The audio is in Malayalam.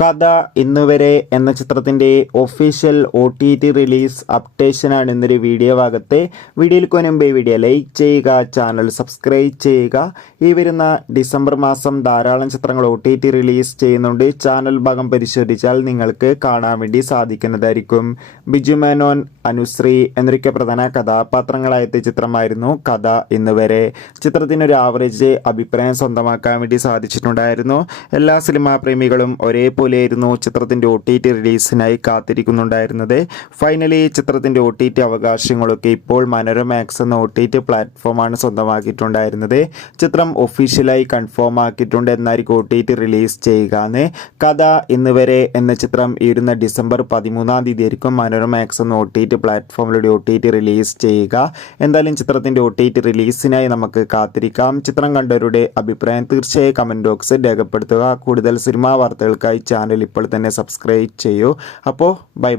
കഥ ഇന്നുവരെ എന്ന ചിത്രത്തിൻ്റെ ഒഫീഷ്യൽ OTT റിലീസ് അപ്ഡേഷനാണ് ഇന്നൊരു വീഡിയോ ഭാഗത്തെ. വീഡിയോയിൽ മുൻപേ വീഡിയോ ലൈക്ക് ചെയ്യുക, ചാനൽ സബ്സ്ക്രൈബ് ചെയ്യുക. ഈ വരുന്ന ഡിസംബർ മാസം ധാരാളം ചിത്രങ്ങൾ OTT റിലീസ് ചെയ്യുന്നുണ്ട്. ചാനൽ ഭാഗം പരിശോധിച്ചാൽ നിങ്ങൾക്ക് കാണാൻ വേണ്ടി സാധിക്കുന്നതായിരിക്കും. ബിജു മേനോൻ, അനുശ്രീ എന്നൊക്കെ പ്രധാന കഥാപാത്രങ്ങളായെത്തിയ ചിത്രമായിരുന്നു കഥ ഇന്നുവരെ. ചിത്രത്തിനൊരു ആവറേജ് അഭിപ്രായം സ്വന്തമാക്കാൻ വേണ്ടി സാധിച്ചിട്ടുണ്ടായിരുന്നു. എല്ലാ സിനിമാ പ്രേമികളും ഒരേപോലെ ചിത്രത്തിൻ്റെ OTT റിലീസിനായി കാത്തിരിക്കുന്നുണ്ടായിരുന്നത്. ഫൈനലി ചിത്രത്തിൻ്റെ OTT അവകാശങ്ങളൊക്കെ ഇപ്പോൾ മനോരമാക്സ് എന്ന OTT പ്ലാറ്റ്ഫോമാണ് സ്വന്തമാക്കിയിട്ടുണ്ടായിരുന്നത്. ചിത്രം ഒഫീഷ്യലായി കൺഫേം ആക്കിയിട്ടുണ്ട്. എന്നായിരിക്കും OTT റിലീസ് ചെയ്യുക എന്ന്. കഥ ഇന്നുവരെ എന്ന ചിത്രം ഈ വരുന്ന ഡിസംബർ 13-ാം തീയതി ആയിരിക്കും മനോരമാക്സ് എന്ന OTT പ്ലാറ്റ്ഫോമിലൂടെ OTT റിലീസ് ചെയ്യുക. എന്തായാലും ചിത്രത്തിൻ്റെ OTT റിലീസിനായി നമുക്ക് കാത്തിരിക്കാം. ചിത്രം കണ്ടവരുടെ അഭിപ്രായം തീർച്ചയായും കമൻറ്റ് ബോക്സിൽ രേഖപ്പെടുത്തുക. കൂടുതൽ സിനിമാ വാർത്തകൾക്കായി ചാനൽ ഇപ്പോൾ തന്നെ സബ്സ്ക്രൈബ് ചെയ്യൂ. അപ്പോൾ ബൈ.